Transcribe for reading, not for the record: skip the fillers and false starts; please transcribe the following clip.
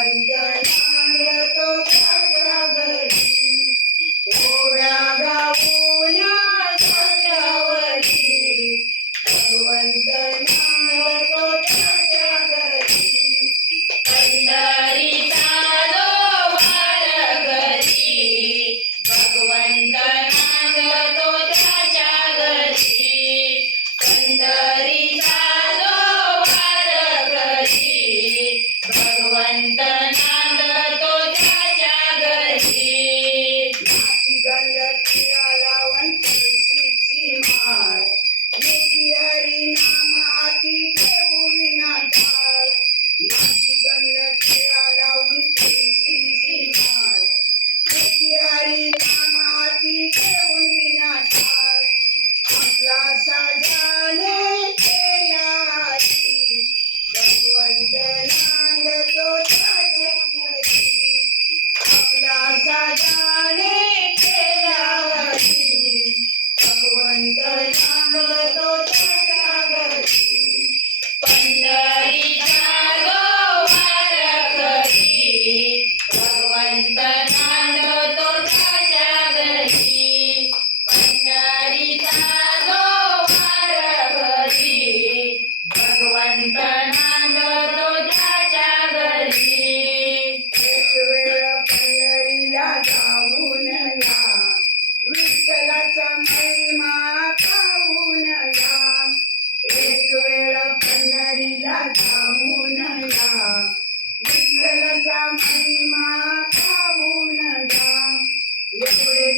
भगवंत नांदतो त्याच्या घरी, ओव्या गाऊया जात्यावरी, भगवंत नांदतो त्याच्या घरी. पंढरीचा जो वार घरी, भगवंत नांदतो त्याच्या घरी. पंढरीचा जो वार घरी, भगवंत नांदतो त्याच्या घरी. माती गंधर्वला लावून तुळशीची माळ, मुखी हरी नाम आती ठेवूविना टाळ. माती गंधर्वला लावून तुळशीची माळ, मुखी हरी नाम आती ठेवूविना टाळ. आपला साजाने केलाची, भगवंत नांदतो त्याच्या घरी. आपला साजाने केलाची, भगवंत नांदतो त्याच्या घरी. पंढरीचा जो वार घरी, भगवंत नांदतो त्याच्या घरी. पंढरीचा जो वार घरी, भगवंत नांदतो त्याच्या घरी. एक वेळ पंढरीला जाऊन या, विठ्ठलाचा महिमा पाहून या. एक वेळ पंढरीला जाऊन या, विठ्ठलाचा महिमा पाहून या. एवढे